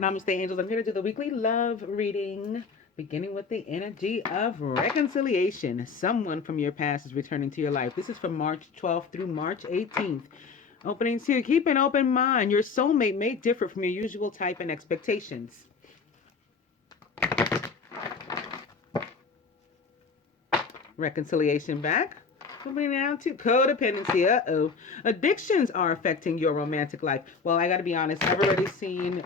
Namaste, angels. I'm here to do the weekly love reading, beginning with the energy of reconciliation. Someone from your past is returning to your life. This is from March 12th through March 18th. Opening 2. Keep an open mind. Your soulmate may differ from your usual type and expectations. Reconciliation back. Moving now to codependency. Addictions are affecting your romantic life. Well, I got to be honest. I've already seen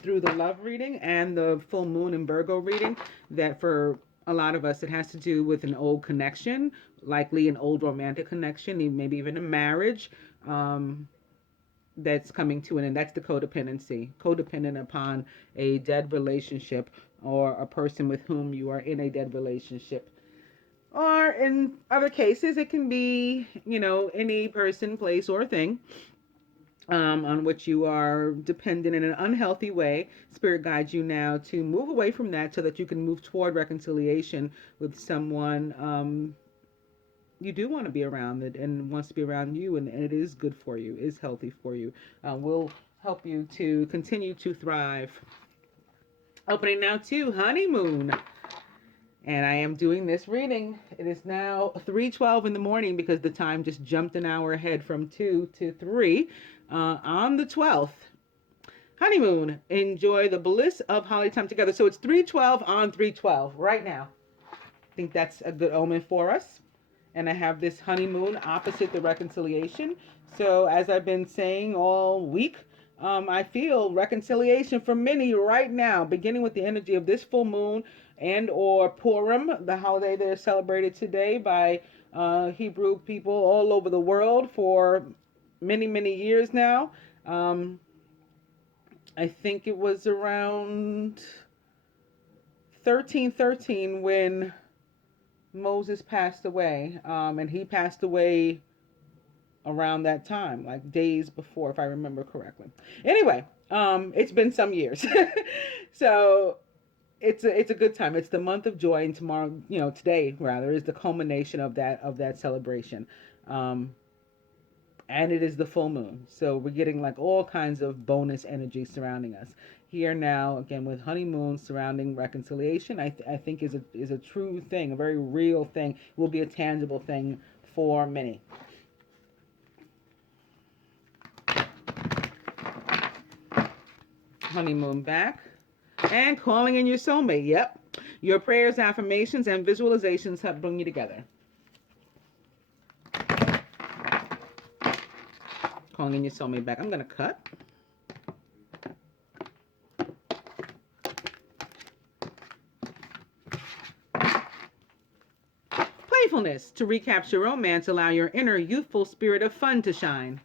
through the love reading and the full moon and Virgo reading that for a lot of us, it has to do with an old connection, likely an old romantic connection, maybe even a marriage that's coming to an end. That's the codependency. Codependent upon a dead relationship or a person with whom you are in a dead relationship. Or in other cases, it can be, any person, place, or thing on which you are dependent in an unhealthy way. Spirit guides you now to move away from that so that you can move toward reconciliation with someone you do want to be around and wants to be around you, and it is good for you, is healthy for you, will help you to continue to thrive. Opening now to honeymoon. And I am doing this reading. It is now 3:12 in the morning because the time just jumped an hour ahead from 2 to 3 on the 12th. Honeymoon. Enjoy the bliss of holiday time together. So it's 3:12 on 3:12 right now. I think that's a good omen for us. And I have this honeymoon opposite the reconciliation. So as I've been saying all week, I feel reconciliation for many right now, beginning with the energy of this full moon and or Purim, the holiday that is celebrated today by Hebrew people all over the world for many, many years now. I think it was around 1313 when Moses passed away, and he passed away around that time, like days before, if I remember correctly. Anyway, it's been some years. So it's a good time. It's the month of joy, and tomorrow, today rather, is the culmination of that celebration. And it is the full moon. So we're getting like all kinds of bonus energy surrounding us. Here now, again, with honeymoon surrounding reconciliation, I think is a true thing, a very real thing. It will be a tangible thing for many. Honeymoon back. And calling in your soulmate. Yep. Your prayers, affirmations, and visualizations help bring you together. Calling in your soulmate back. I'm going to cut. Playfulness. To recapture romance, allow your inner youthful spirit of fun to shine.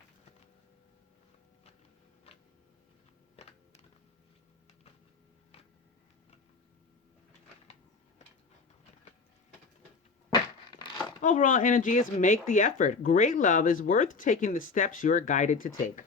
Overall energy is make the effort. Great love is worth taking the steps you're guided to take.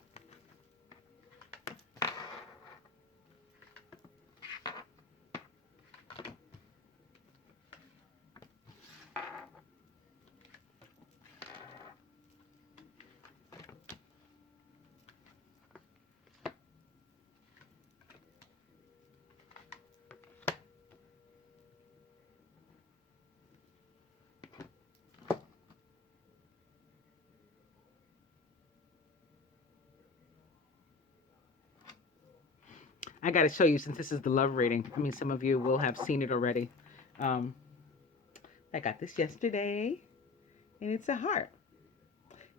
I got to show you, since this is the love reading. I mean, some of you will have seen it already. I got this yesterday, and it's a heart.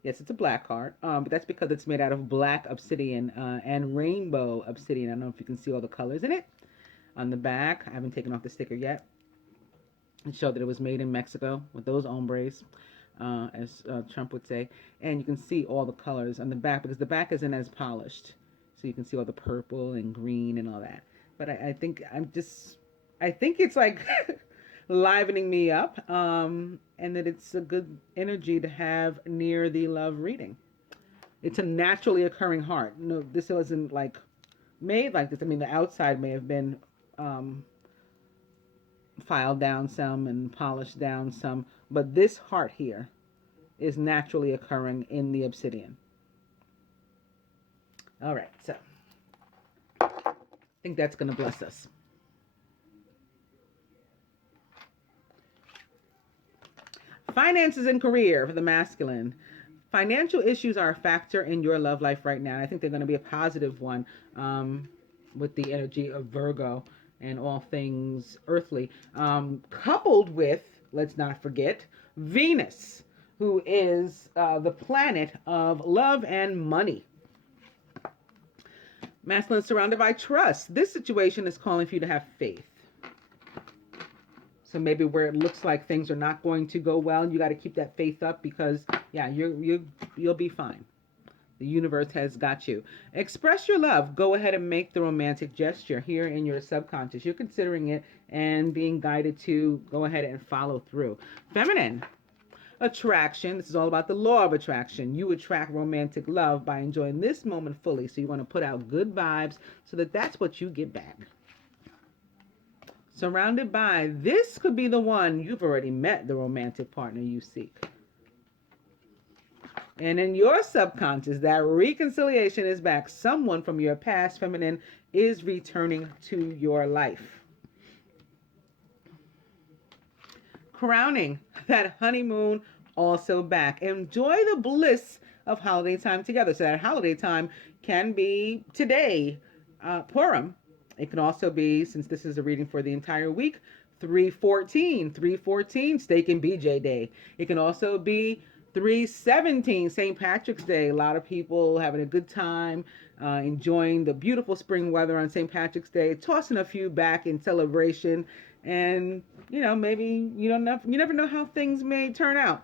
Yes, it's a black heart, but that's because it's made out of black obsidian and rainbow obsidian. I don't know if you can see all the colors in it. On the back, I haven't taken off the sticker yet. It showed that it was made in Mexico with those hombres, as Trump would say. And you can see all the colors on the back because the back isn't as polished. So you can see all the purple and green and all that. But I think it's like livening me up, and that it's a good energy to have near the love reading. It's a naturally occurring heart. No, this wasn't like made like this. I mean, the outside may have been filed down some and polished down some, but this heart here is naturally occurring in the obsidian. All right, so I think that's going to bless us. Finances and career for the masculine. Financial issues are a factor in your love life right now. I think they're going to be a positive one with the energy of Virgo and all things earthly. Coupled with, let's not forget, Venus, who is the planet of love and money. Masculine surrounded by trust. This situation is calling for you to have faith. So maybe where it looks like things are not going to go well, you got to keep that faith up because, yeah, you'll be fine. The universe has got you. Express your love. Go ahead and make the romantic gesture here in your subconscious. You're considering it and being guided to go ahead and follow through. Feminine. Attraction. This is all about the law of attraction. You attract romantic love by enjoying this moment fully. So you want to put out good vibes so that that's what you get back. Surrounded by, this could be the one you've already met, the romantic partner you seek. And in your subconscious, that reconciliation is back. Someone from your past, feminine, is returning to your life. Crowning, that honeymoon also back. Enjoy the bliss of holiday time together. So that holiday time can be today, Purim. It can also be, since this is a reading for the entire week, 3/14, Steak and BJ Day. It can also be 3/17, St. Patrick's Day. A lot of people having a good time, enjoying the beautiful spring weather on St. Patrick's Day, tossing a few back in celebration, and maybe you never know how things may turn out.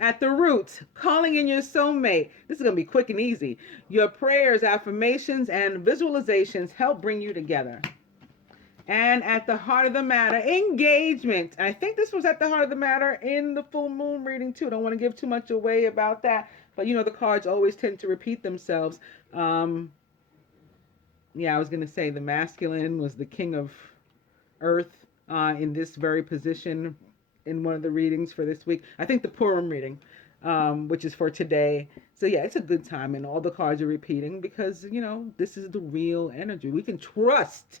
At the root, calling in your soulmate. This is going to be quick and easy. Your prayers, affirmations, and visualizations help bring you together. And at the heart of the matter, engagement. I think this was at the heart of the matter in the full moon reading too. Don't want to give too much away about that. But the cards always tend to repeat themselves. I was going to say the masculine was the king of earth in this very position in one of the readings for this week. I think the Purim reading, which is for today. So yeah, it's a good time, and all the cards are repeating because this is the real energy. We can trust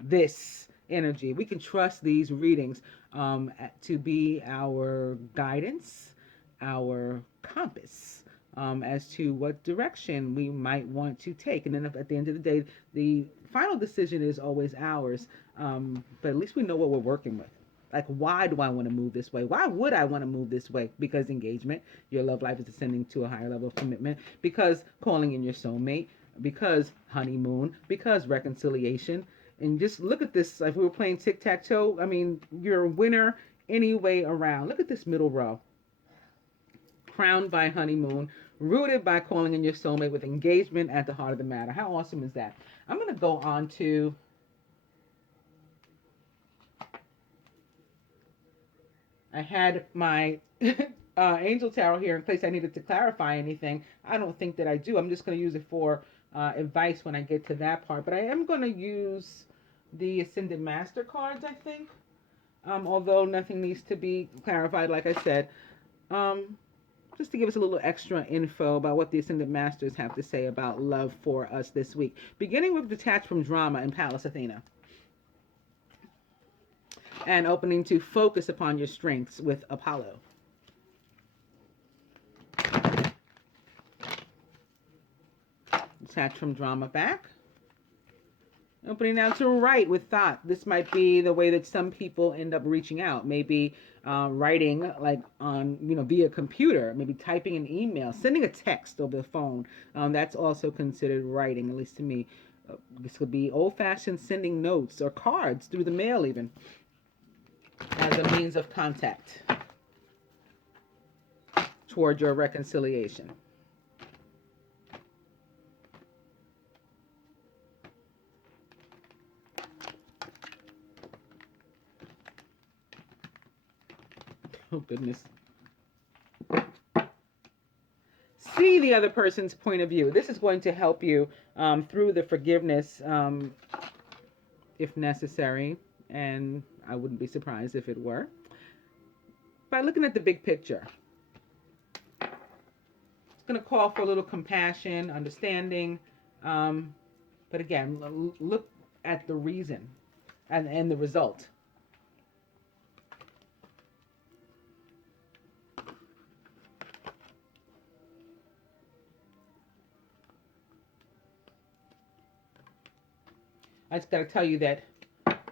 this energy. We can trust these readings to be our guidance, our compass as to what direction we might want to take. And then at the end of the day, the final decision is always ours. But at least we know what we're working with. Like, why do I want to move this way? Why would I want to move this way? Because engagement, your love life is ascending to a higher level of commitment. Because calling in your soulmate. Because honeymoon. Because reconciliation. And just look at this. If we were playing tic-tac-toe, I mean, you're a winner any way around. Look at this middle row. Crowned by honeymoon. Rooted by calling in your soulmate with engagement at the heart of the matter. How awesome is that? I'm going to go on to... I had my angel tarot here in case I needed to clarify anything. I don't think that I do. I'm just going to use it for advice when I get to that part. But I am going to use the Ascended Master cards, I think. Although nothing needs to be clarified, like I said. Just to give us a little extra info about what the Ascended Masters have to say about love for us this week. Beginning with Detached from Drama in Pallas Athena. And opening to Focus upon your strengths with Apollo. Detached from Drama back. Opening now to Write with Thought. This might be the way that some people end up reaching out. Maybe writing like on, via computer. Maybe typing an email. Sending a text over the phone. That's also considered writing, at least to me. This could be old-fashioned sending notes or cards through the mail even. As a means of contact toward your reconciliation. Oh, goodness. See the other person's point of view. This is going to help you through the forgiveness, if necessary, and I wouldn't be surprised if it were. By looking at the big picture. going to call for a little compassion, understanding. But again, look at the reason and the result. I just got to tell you that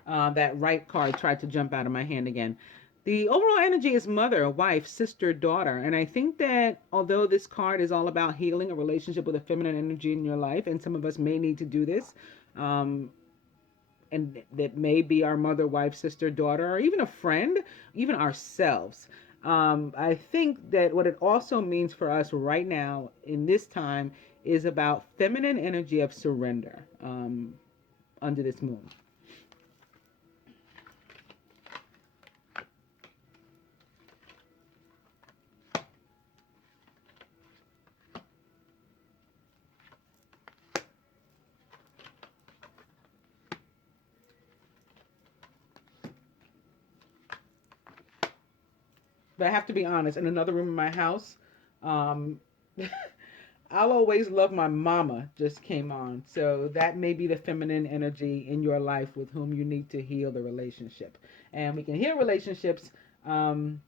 that right card tried to jump out of my hand again. The overall energy is mother, wife, sister, daughter. And I think that although this card is all about healing a relationship with a feminine energy in your life, and some of us may need to do this, and that may be our mother, wife, sister, daughter, or even a friend, even ourselves. I think that what it also means for us right now in this time is about feminine energy of surrender under this moon. But I have to be honest, in another room in my house, um, I'll always love my mama just came on. So that may be the feminine energy in your life with whom you need to heal the relationship. And we can heal relationships, um,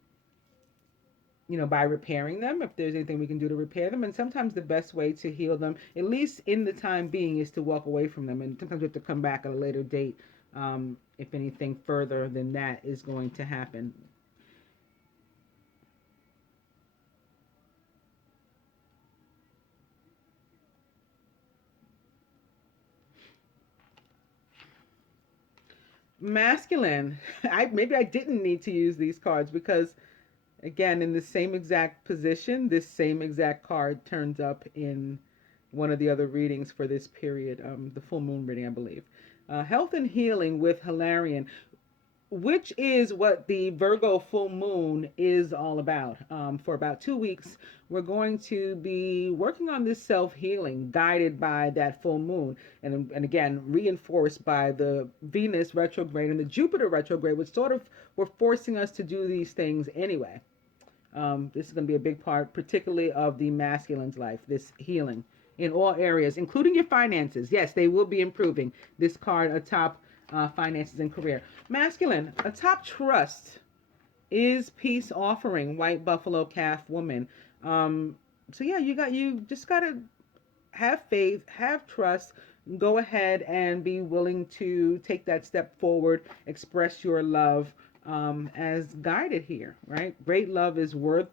by repairing them, if there's anything we can do to repair them. And sometimes the best way to heal them, at least in the time being, is to walk away from them. And sometimes we have to come back at a later date if anything further than that is going to happen. Masculine. I didn't need to use these cards because again, in the same exact position, this same exact card turns up in one of the other readings for this period, the full moon reading, I believe. Health and healing with Hilarion, which is what the Virgo full moon is all about. For about 2 weeks, we're going to be working on this self healing, guided by that full moon, and again reinforced by the Venus retrograde and the Jupiter retrograde, which sort of were forcing us to do these things anyway. This is going to be a big part, particularly of the masculine's life, this healing in all areas, including your finances. Yes, they will be improving. This card atop finances and career. Masculine, atop trust is peace offering, white buffalo calf woman. So yeah, you just gotta have faith, have trust, go ahead and be willing to take that step forward, express your love as guided here, right? Great love is worth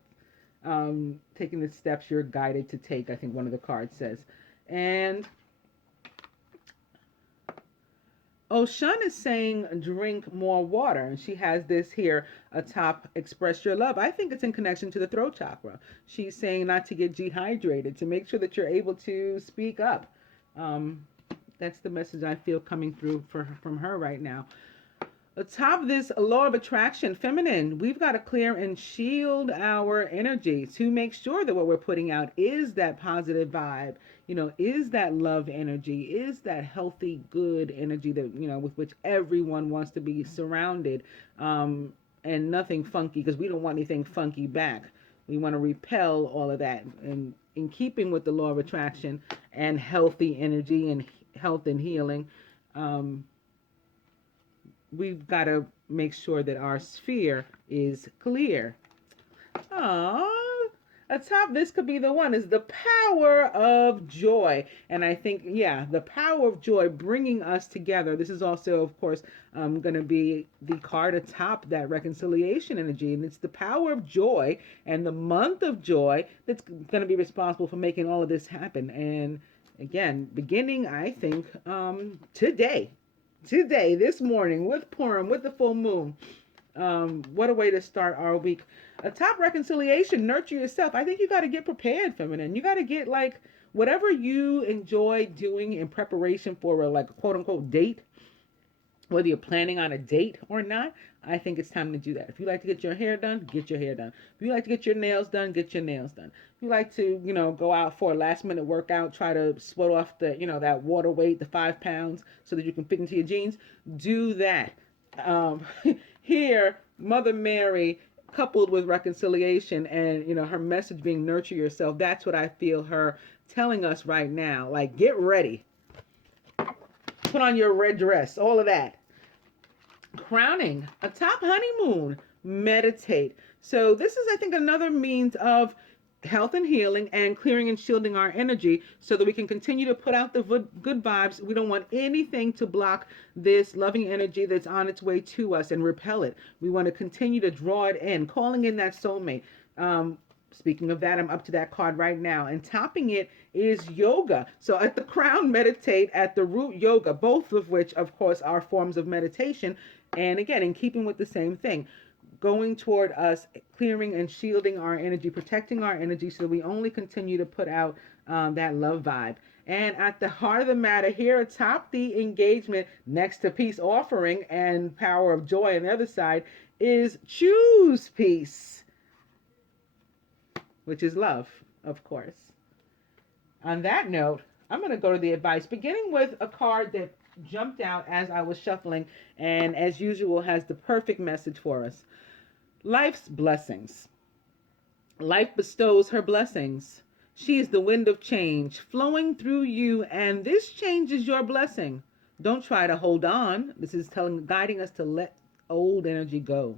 taking the steps you're guided to take, I think one of the cards says. And Oshun is saying drink more water, and she has this here atop express your love. I think it's in connection to the throat chakra. She's saying not to get dehydrated, to make sure that you're able to speak up. That's the message I feel coming through from her right now. Atop this law of attraction, feminine, we've got to clear and shield our energy to make sure that what we're putting out is that positive vibe, is that love energy, is that healthy, good energy that, with which everyone wants to be surrounded, and nothing funky, because we don't want anything funky back. We want to repel all of that. And in keeping with the law of attraction and healthy energy and health and healing, we've got to make sure that our sphere is clear. Atop this could be the one is the power of joy. And I think, yeah, the power of joy bringing us together. This is also, of course, going to be the card atop that reconciliation energy. And it's the power of joy and the month of joy that's going to be responsible for making all of this happen. And again, beginning, I think, today, this morning, with Purim, with the full moon. What a way to start our week. Atop reconciliation, nurture yourself. I think you got to get prepared, feminine. You got to get whatever you enjoy doing in preparation for a quote unquote date, whether you're planning on a date or not. I think it's time to do that. If you like to get your hair done, get your hair done. If you like to get your nails done, get your nails done. If you like to, go out for a last minute workout, try to sweat off the, that water weight, the 5 pounds, so that you can fit into your jeans, do that. Here, Mother Mary coupled with reconciliation and, her message being nurture yourself. That's what I feel her telling us right now. Like, get ready. Put on your red dress, all of that. Crowning, a top honeymoon, meditate. So this is, I think, another means of health and healing and clearing and shielding our energy so that we can continue to put out the good vibes. We don't want anything to block this loving energy that's on its way to us and repel it. We want to continue to draw it in, calling in that soulmate. Speaking of that, I'm up to that card right now. And topping it is yoga. So at the crown, meditate. At the root, yoga. Both of which, of course, are forms of meditation. And again, in keeping with the same thing, going toward us, clearing and shielding our energy, protecting our energy so we only continue to put out that love vibe. And at the heart of the matter, here atop the engagement, next to peace offering and power of joy on the other side, is choose peace, which is love, of course. On that note, I'm going to go to the advice, beginning with a card that jumped out as I was shuffling and, as usual, has the perfect message for us. Life's blessings. Life bestows her blessings. She is the wind of change flowing through you, and this change is your blessing. Don't try to hold on. This is guiding us to let old energy go.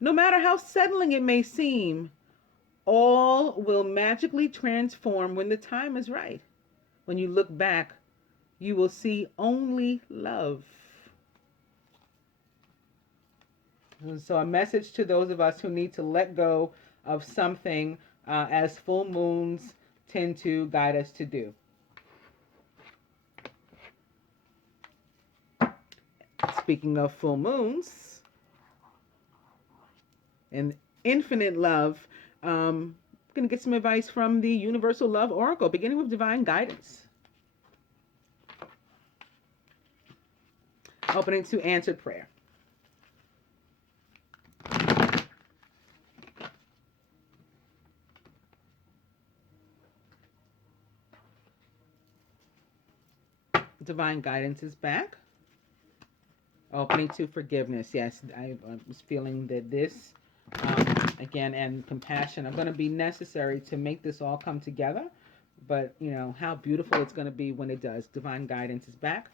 No matter how settling it may seem, all will magically transform when the time is right. When you look back, you will see only love. And so a message to those of us who need to let go of something, as full moons tend to guide us to do. Speaking of full moons and infinite love, I'm going to get some advice from the Universal Love Oracle, beginning with divine guidance. Opening to answered prayer. Divine guidance is back. Opening to forgiveness. Yes, I was feeling that this, again, and compassion are going to be necessary to make this all come together. But, how beautiful it's going to be when it does. Divine guidance is back.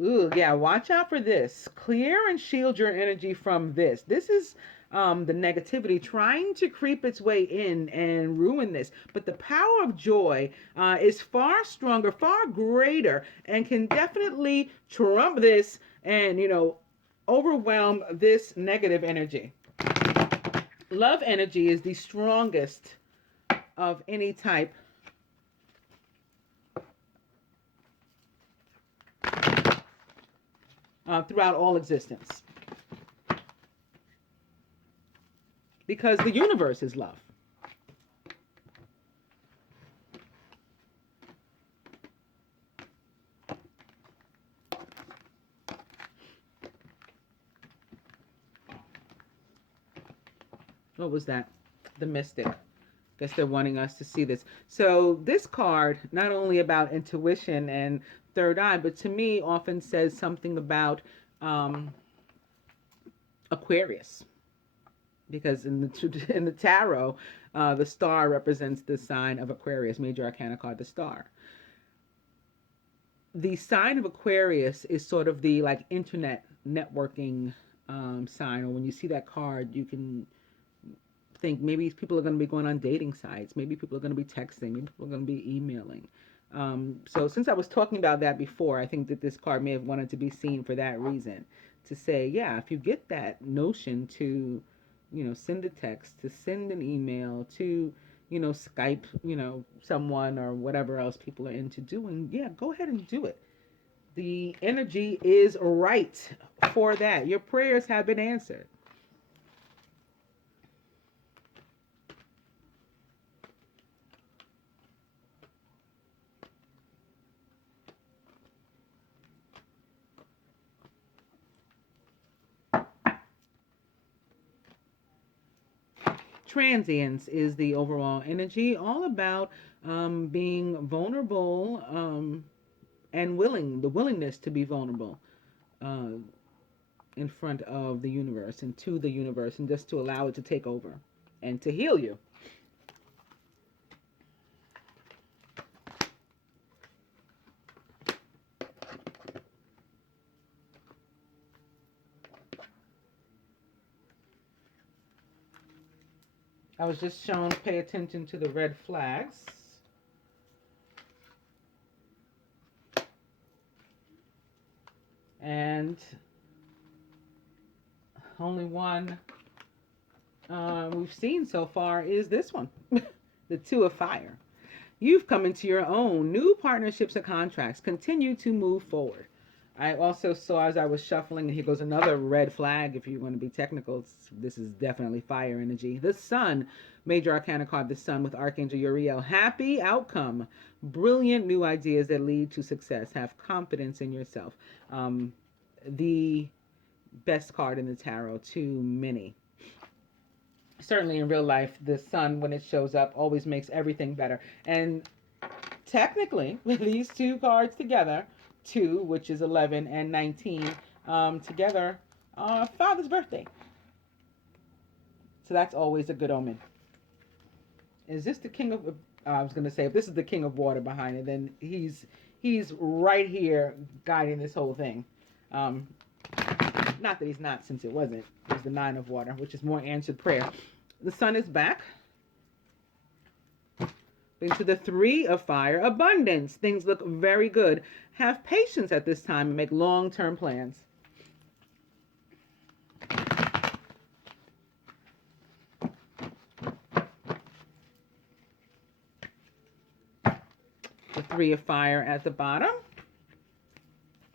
Ooh, yeah, watch out for this. Clear and shield your energy from this. This is the negativity trying to creep its way in and ruin this. But the power of joy is far stronger, far greater, and can definitely trump this and, overwhelm this negative energy. Love energy is the strongest of any type. Throughout all existence. Because the universe is love. What was that? The Mystic. Guess they're wanting us to see this. So this card, not only about intuition and third eye, but to me often says something about Aquarius, because in the tarot, the star represents the sign of Aquarius, major arcana card, the star. The sign of Aquarius is sort of the internet networking sign, or when you see that card, you can think maybe people are going to be going on dating sites, maybe people are going to be texting, maybe people are going to be emailing. So since I was talking about that before, I think that this card may have wanted to be seen for that reason, to say, yeah, if you get that notion to, send a text, to send an email, to, Skype, someone or whatever else people are into doing, yeah, go ahead and do it. The energy is right for that. Your prayers have been answered. Transience is the overall energy, all about being vulnerable and the willingness to be vulnerable. in front of the universe and to the universe, and just to allow it to take over and to heal you. I was just shown, pay attention to the red flags. And only one we've seen so far is this one, the Two of Fire. You've come into your own. New partnerships and contracts continue to move forward. I also saw, as I was shuffling, and here goes another red flag. If you want to be technical, this is definitely fire energy. The Sun, major arcana card, the Sun with Archangel Uriel. Happy outcome. Brilliant new ideas that lead to success. Have confidence in yourself. The best card in the tarot to many. Certainly in real life, the Sun, when it shows up, always makes everything better. And technically, with these two cards together, 2, which is 11, and 19, together, Father's birthday. So that's always a good omen. Is this the King of... I was going to say, if this is the King of Water behind it, then he's right here guiding this whole thing. Not that he's not, since it wasn't. It was the 9 of Water, which is more answered prayer. The Sun is back. Into the 3 of Fire. Abundance. Things look very good. Have patience at this time and make long-term plans. The 3 of Fire at the bottom.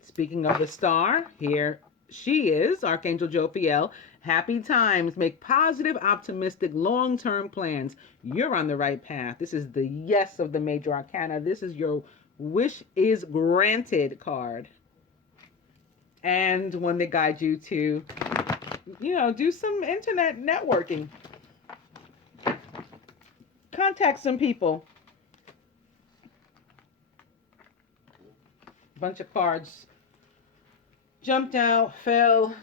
Speaking of the star, here she is, Archangel Jophiel. Happy times. Make positive, optimistic, long-term plans. You're on the right path. This is the yes of the major arcana. This is your wish is granted card. And one that guides you to, do some internet networking. Contact some people. A bunch of cards jumped out, fell,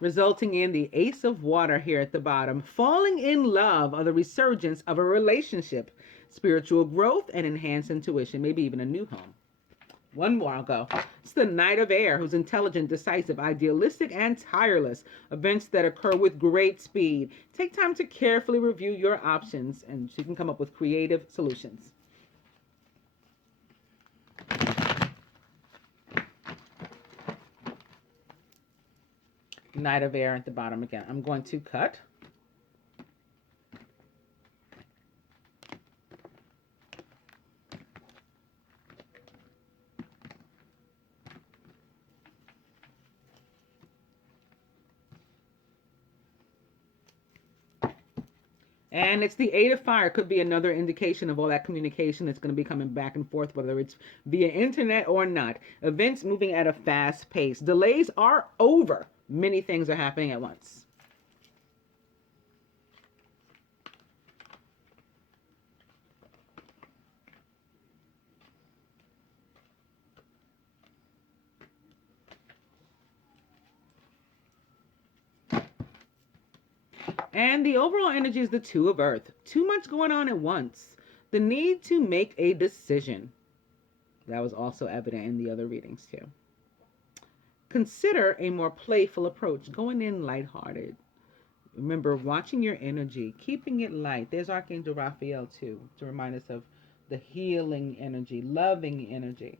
resulting in the Ace of Water here at the bottom. Falling in love or the resurgence of a relationship, spiritual growth, and enhanced intuition, maybe even a new home. One more I'll go. It's the Knight of Air, who's intelligent, decisive, idealistic, and tireless. Events that occur with great speed. Take time to carefully review your options, and you can come up with creative solutions. Knight of Air at the bottom again. I'm going to cut. And it's the 8 of Fire. Could be another indication of all that communication that's going to be coming back and forth, whether it's via internet or not. Events moving at a fast pace. Delays are over. Many things are happening at once. And the overall energy is the 2 of Earth. Too much going on at once. The need to make a decision. That was also evident in the other readings too. Consider a more playful approach, going in lighthearted. Remember, watching your energy, keeping it light. There's Archangel Raphael too, to remind us of the healing energy, loving energy.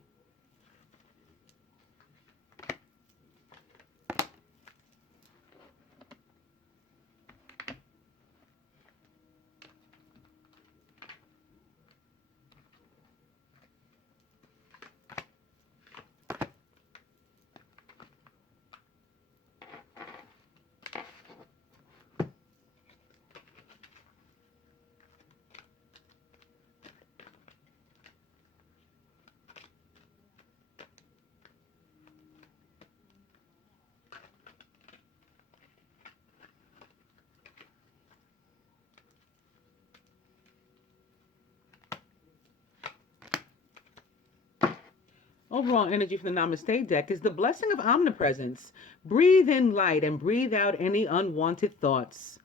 Overall energy from the Namaste deck is the blessing of omnipresence. Breathe in light and breathe out any unwanted thoughts.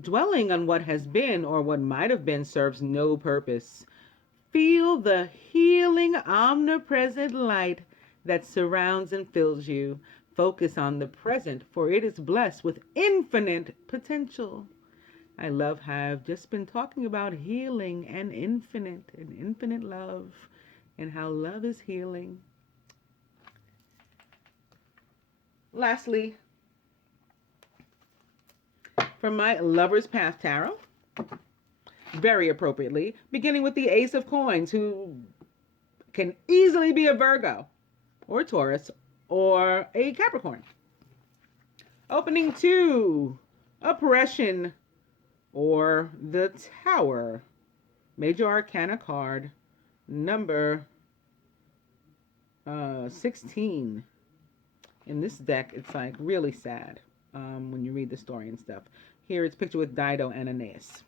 Dwelling on what has been or what might have been serves no purpose. Feel the healing, omnipresent light that surrounds and fills you. Focus on the present, for it is blessed with infinite potential. I love how I've just been talking about healing and infinite love, and how love is healing. Lastly, from my Lover's Path Tarot, very appropriately, beginning with the Ace of Coins, who can easily be a Virgo or a Taurus or a Capricorn. Opening 2, Oppression or the Tower. Major Arcana card number 16. In this deck, it's like really sad when you read the story and stuff. Here it's pictured with Dido and Aeneas.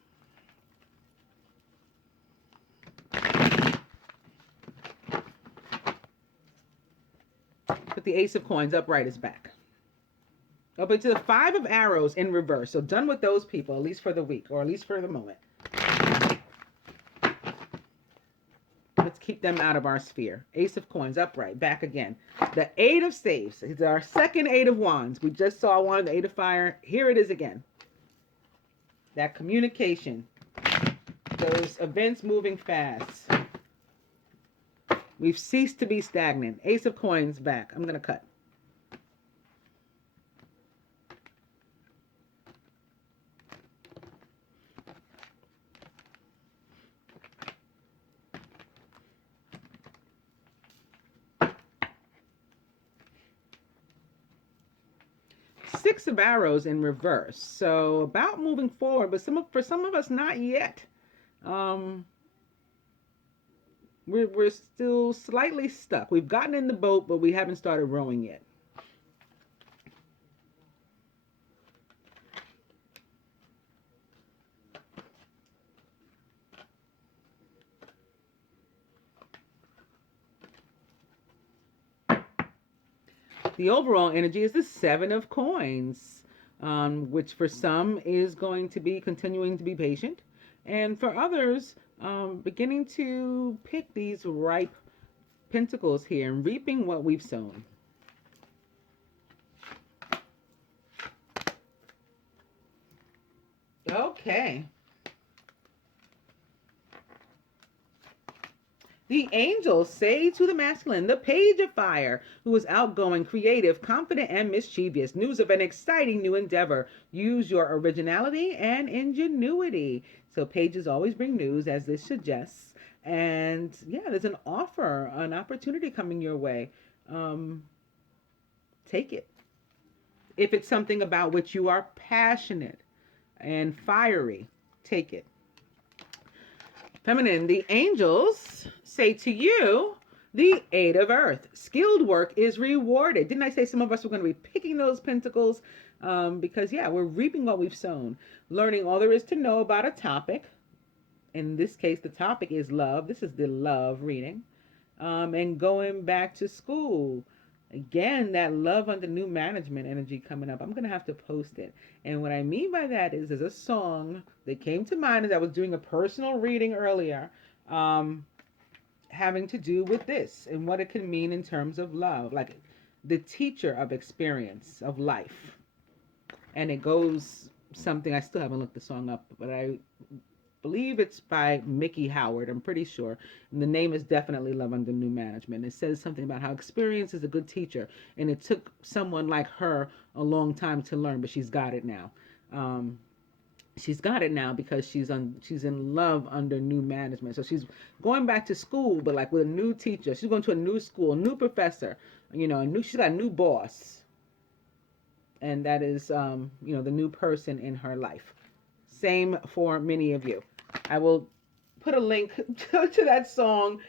Put the Ace of Coins upright is back. Open to the 5 of Arrows in reverse. So done with those people, at least for the week, or at least for the moment. Let's keep them out of our sphere. Ace of Coins upright, back again. The 8 of Staves is our second 8 of Wands. We just saw one, the 8 of Fire. Here it is again. That communication. Those events moving fast. We've ceased to be stagnant. Ace of Coins back. I'm going to cut. Six of Arrows in reverse. So about moving forward, but for some of us, not yet. We're still slightly stuck. We've gotten in the boat, but we haven't started rowing yet. The overall energy is the 7 of Coins, which for some is going to be continuing to be patient, and for others, beginning to pick these ripe pentacles here and reaping what we've sown. Okay. The angels say to the masculine, the Page of Fire, who is outgoing, creative, confident, and mischievous. News of an exciting new endeavor. Use your originality and ingenuity. So pages always bring news, as this suggests. And yeah, there's an offer, an opportunity coming your way. Take it. If it's something about which you are passionate and fiery, take it. Feminine, the angels say to you, the 8 of Earth. Skilled work is rewarded. Didn't I say some of us were going to be picking those pentacles? Because, yeah, we're reaping what we've sown. Learning all there is to know about a topic. In this case, the topic is love. This is the love reading. And going back to school. Again, that love under new management energy coming up. I'm going to have to post it. And what I mean by that is there's a song that came to mind as I was doing a personal reading earlier, having to do with this and what it can mean in terms of love, like the teacher of experience of life. And it goes something, I still haven't looked the song up, but I believe it's by Mickey Howard, I'm pretty sure. And the name is definitely Love Under New Management. It says something about how experience is a good teacher. And it took someone like her a long time to learn, but she's got it now. She's got it now because she's in love under new management. So she's going back to school, but like with a new teacher. She's going to a new school, a new professor, she's got a new boss. And that is, the new person in her life. Same for many of you. I will put a link to that song.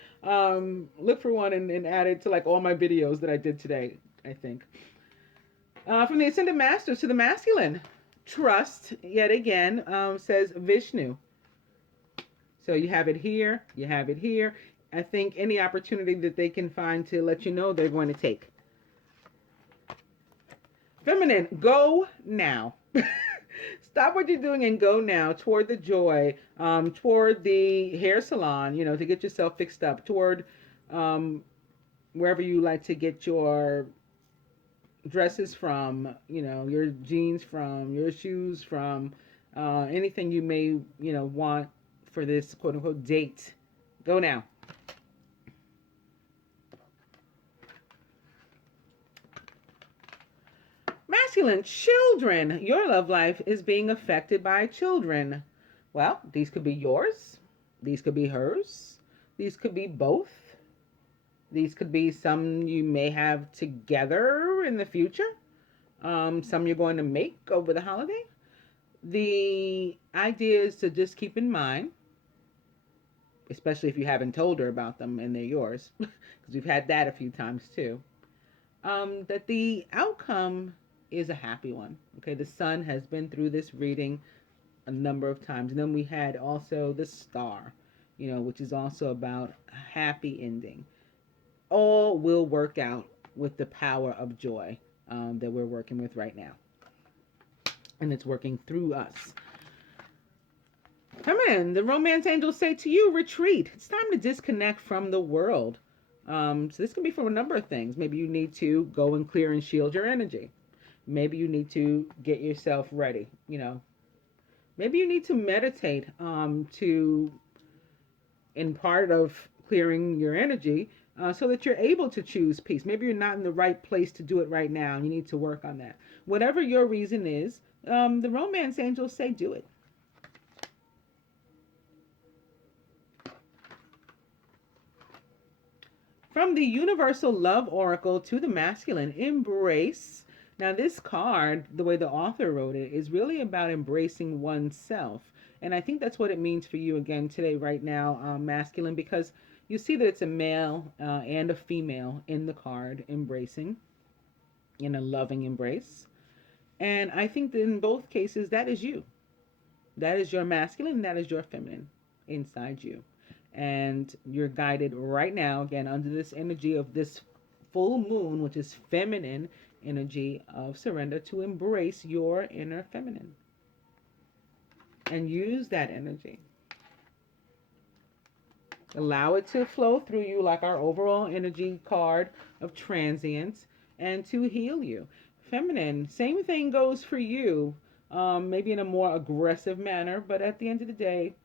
Look for one and add it to like all my videos that I did today, I think. From the Ascended Masters to the masculine. Trust, yet again, says Vishnu. So you have it here, you have it here. I think any opportunity that they can find to let you know, they're going to take. Feminine, go now. Stop what you're doing and go now toward the joy, toward the hair salon, to get yourself fixed up, toward wherever you like to get your dresses from, your jeans from, your shoes from, anything you may, want for this quote unquote date. Go now. Masculine, children. Your love life is being affected by children. Well, these could be yours. These could be hers. These could be both. These could be some you may have together in the future. Some you're going to make over the holiday. The idea is to just keep in mind, especially if you haven't told her about them and they're yours, because we've had that a few times too, that the outcome is a happy one. Okay, the sun has been through this reading a number of times. And then we had also the star, which is also about a happy ending. All will work out with the power of joy that we're working with right now. And it's working through us. Come in. The romance angels say to you, retreat. It's time to disconnect from the world. So this can be from a number of things. Maybe you need to go and clear and shield your energy. Maybe you need to get yourself ready. Maybe you need to meditate in part of clearing your energy so that you're able to choose peace. Maybe you're not in the right place to do it right now. You need to work on that. Whatever your reason is, the romance angels say do it. From the Universal Love Oracle to the Masculine, embrace. Now this card, the way the author wrote it, is really about embracing oneself. And I think that's what it means for you again today, right now, masculine, because you see that it's a male and a female in the card embracing in a loving embrace. And I think that in both cases, that is you. That is your masculine, and that is your feminine inside you. And you're guided right now, again, under this energy of this full moon, which is feminine energy of surrender, to embrace your inner feminine and use that energy. Allow it to flow through you like our overall energy card of transience and to heal you. Feminine, same thing goes for you, maybe in a more aggressive manner, but at the end of the day,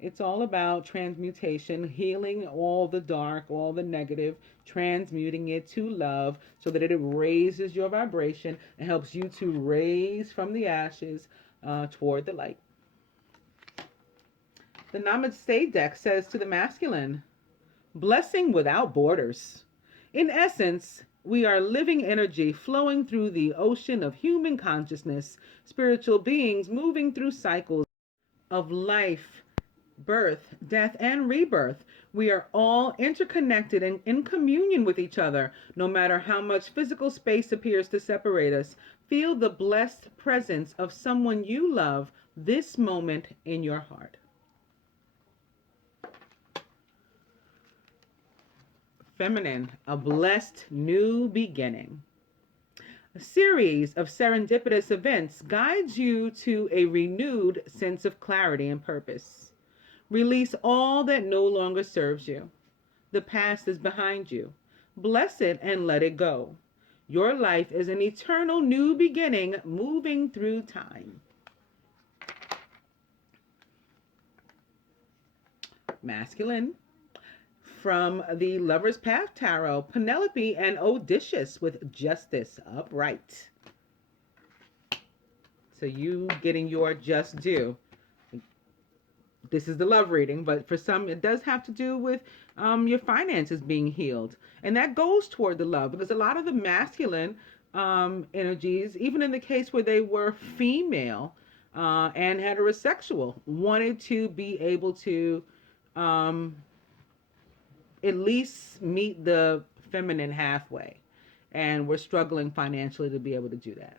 it's all about transmutation, healing all the dark, all the negative, transmuting it to love so that it raises your vibration and helps you to raise from the ashes toward the light. The Namaste deck says to the masculine, blessing without borders. In essence, we are living energy flowing through the ocean of human consciousness, spiritual beings moving through cycles of life, birth, death, and rebirth. We are all interconnected and in communion with each other, no matter how much physical space appears to separate us. Feel the blessed presence of someone you love this moment in your heart. Feminine, a blessed new beginning. A series of serendipitous events guides you to a renewed sense of clarity and purpose. Release all that no longer serves you. The past is behind you. Bless it and let it go. Your life is an eternal new beginning moving through time. Masculine. From the Lover's Path Tarot, Penelope and Odysseus with justice upright. So you getting your just due. This is the love reading, but for some it does have to do with your finances being healed. And that goes toward the love, because a lot of the masculine energies, even in the case where they were female and heterosexual, wanted to be able to at least meet the feminine halfway, and we're struggling financially to be able to do that.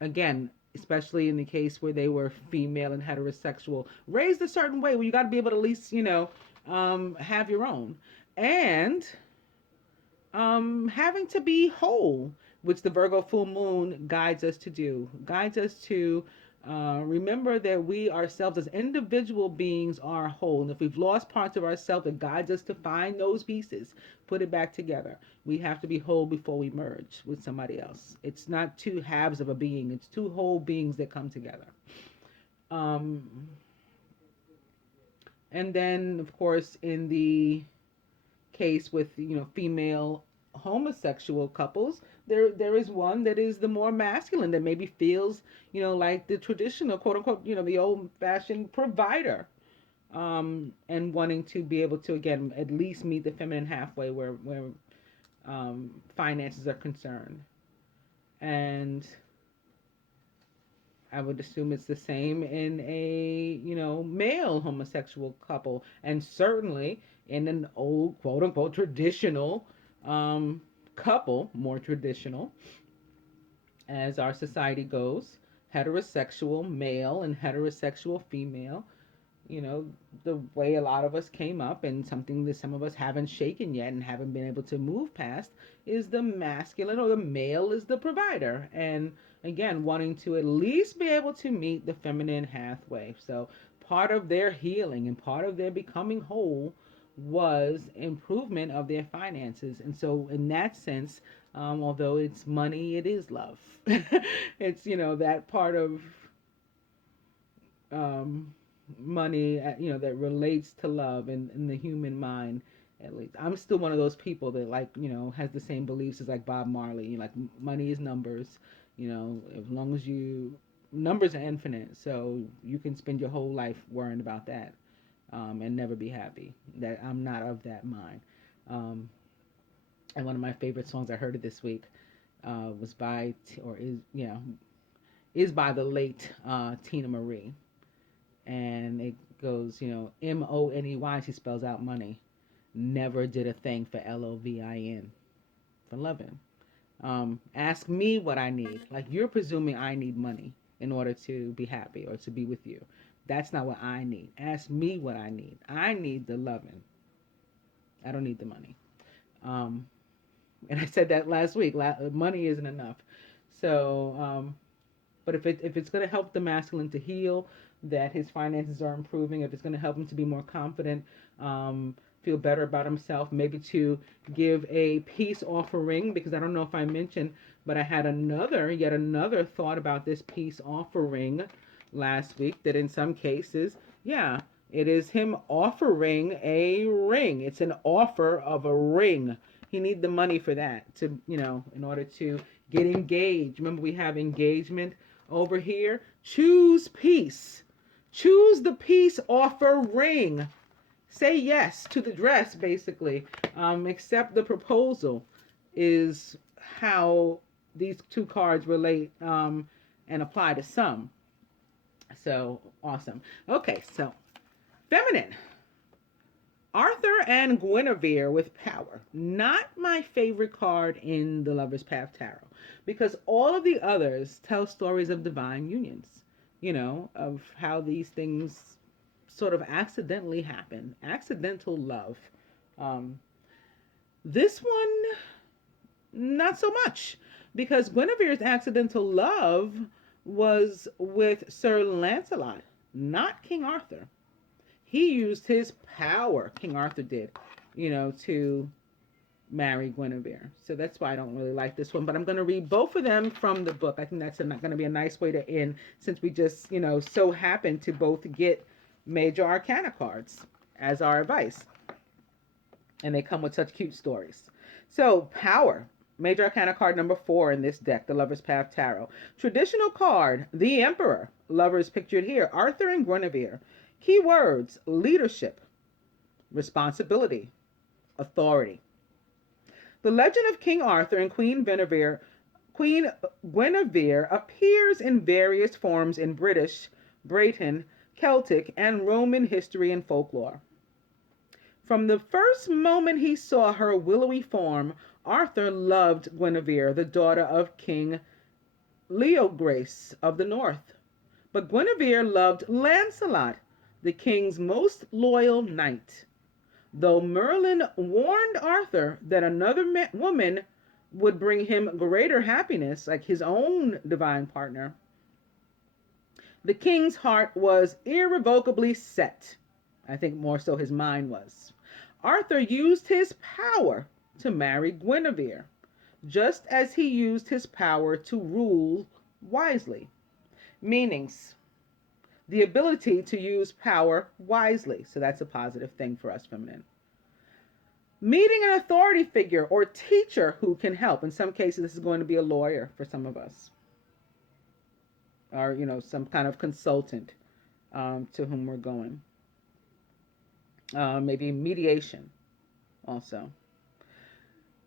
Again, especially in the case where they were female and heterosexual, raised a certain way where you got to be able to at least, have your own. And having to be whole, which the Virgo full moon guides us to do, guides us to remember that we ourselves as individual beings are whole. And if we've lost parts of ourselves, it guides us to find those pieces, put it back together. We have to be whole before we merge with somebody else. It's not two halves of a being, it's two whole beings that come together. Um, and then, of course, in the case with female homosexual couples, there is one that is the more masculine, that maybe feels like the traditional, quote unquote, the old fashioned provider, and wanting to be able to, again, at least meet the feminine halfway where finances are concerned. And I would assume it's the same in a, male homosexual couple, and certainly in an old, quote unquote, traditional couple, more traditional as our society goes, heterosexual male and heterosexual female. The way a lot of us came up, and something that some of us haven't shaken yet and haven't been able to move past, is the masculine, or the male is the provider. And again, wanting to at least be able to meet the feminine halfway. So part of their healing and part of their becoming whole was improvement of their finances. And so in that sense, although it's money, it is love. It's, that part of money, that relates to love and in the human mind. At least I'm still one of those people that, like, has the same beliefs as like Bob Marley. Like, money is numbers. As long as numbers are infinite, so you can spend your whole life worrying about that, and never be happy. That I'm not of that mind. And one of my favorite songs I heard it this week was by, or is by the late Tina Marie. And it goes, Money, she spells out money. Never did a thing for Lovin, for loving. Ask me what I need. Like, you're presuming I need money in order to be happy or to be with you. That's not what I need. Ask me what I need. I need the loving. I don't need the money. And I said that last week. Money isn't enough. So, but if it's going to help the masculine to heal, that his finances are improving, if it's going to help him to be more confident, feel better about himself, maybe to give a peace offering, because I don't know if I mentioned, but I had yet another thought about this peace offering last week, that in some cases, yeah, it is him offering a ring. It's an offer of a ring. He needs the money for that, to, in order to get engaged. Remember, we have engagement over here. Choose peace. Choose the peace offer ring. Say yes to the dress, basically. Accept the proposal is how these two cards relate, and apply to some. So, awesome. Okay, so feminine. Arthur and Guinevere with power. Not my favorite card in the Lover's Path Tarot, because all of the others tell stories of divine unions, of how these things sort of accidentally happen. Accidental love. This one, not so much, because Guinevere's accidental love was with Sir Lancelot, not King Arthur. He used his power, King Arthur did, to marry Guinevere. So that's why I don't really like this one. But I'm going to read both of them from the book. I think that's going to be a nice way to end, since we just, so happen to both get Major Arcana cards as our advice. And they come with such cute stories. So, power. Major Arcana card number 4 in this deck, the Lover's Path Tarot. Traditional card, the Emperor. Lovers pictured here, Arthur and Guinevere. Keywords: leadership, responsibility, authority. The legend of King Arthur and Queen Guinevere appears in various forms in British, Breton, Celtic, and Roman history and folklore. From the first moment he saw her willowy form, Arthur loved Guinevere, the daughter of King Leograce of the north. But Guinevere loved Lancelot, the king's most loyal knight. Though Merlin warned Arthur that another woman would bring him greater happiness, like his own divine partner, the king's heart was irrevocably set. I think more so his mind was. Arthur used his power to marry Guinevere, just as he used his power to rule wisely. Meanings: the ability to use power wisely. So that's a positive thing for us feminine. Meeting an authority figure or teacher who can help. In some cases, this is going to be a lawyer for some of us, or some kind of consultant to whom we're going. Maybe mediation also.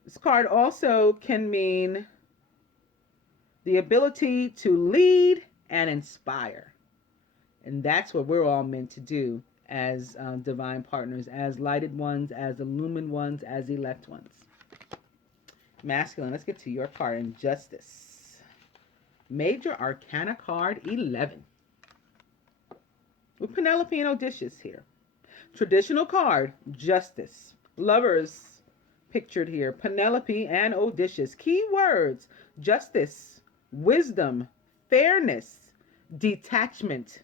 This card also can mean the ability to lead and inspire. And that's what we're all meant to do as divine partners, as lighted ones, as illumined ones, as elect ones. Masculine, let's get to your card in Justice. Major Arcana card 11. With Penelope and Odysseus here. Traditional card, Justice. Lovers pictured here, Penelope and Odysseus. Key words: justice, wisdom, fairness, detachment.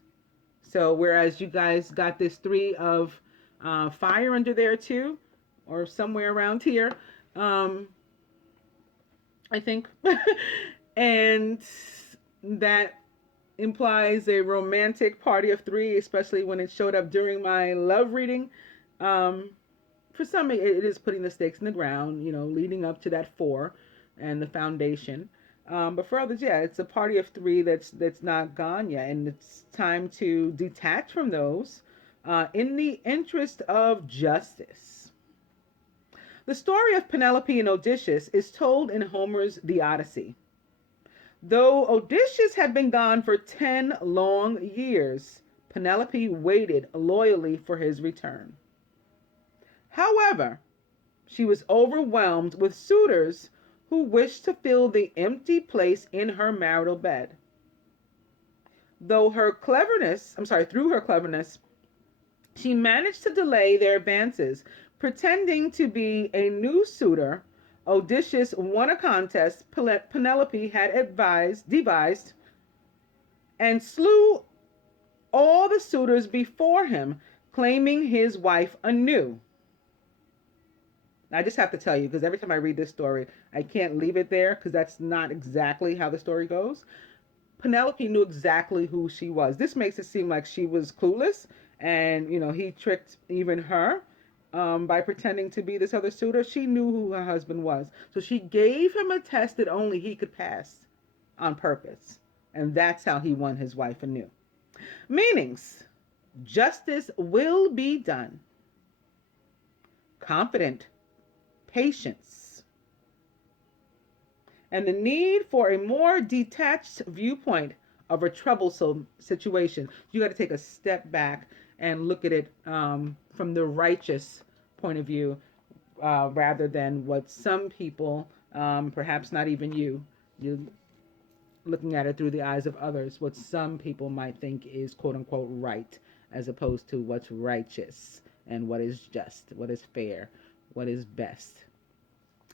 So whereas you guys got this 3 of fire under there too, or somewhere around here, I think, and that implies a romantic party of 3, especially when it showed up during my love reading. For some, it is putting the stakes in the ground, leading up to that 4 and the foundation. But for others, yeah, it's a party of 3 that's not gone yet, and it's time to detach from those in the interest of justice. The story of Penelope and Odysseus is told in Homer's The Odyssey. Though Odysseus had been gone for 10 long years, Penelope waited loyally for his return. However, she was overwhelmed with suitors who wished to fill the empty place in her marital bed. Through her cleverness, she managed to delay their advances. Pretending to be a new suitor, Odysseus won a contest Penelope had devised and slew all the suitors before him, claiming his wife anew. I just have to tell you, because every time I read this story, I can't leave it there, because that's not exactly how the story goes. Penelope knew exactly who she was. This makes it seem like she was clueless, and, he tricked even her by pretending to be this other suitor. She knew who her husband was. So she gave him a test that only he could pass on purpose. And that's how he won his wife anew. Meanings: justice will be done. Confident. Patience, and the need for a more detached viewpoint of a troublesome situation. You got to take a step back and look at it from the righteous point of view, rather than what some people, perhaps not even you're looking at it through the eyes of others, what some people might think is quote unquote right, as opposed to what's righteous and what is just, what is fair, what is best.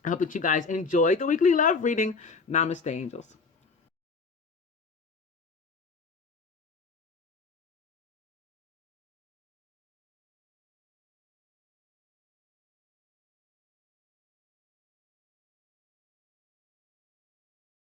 I hope that you guys enjoyed the weekly love reading. Namaste, angels.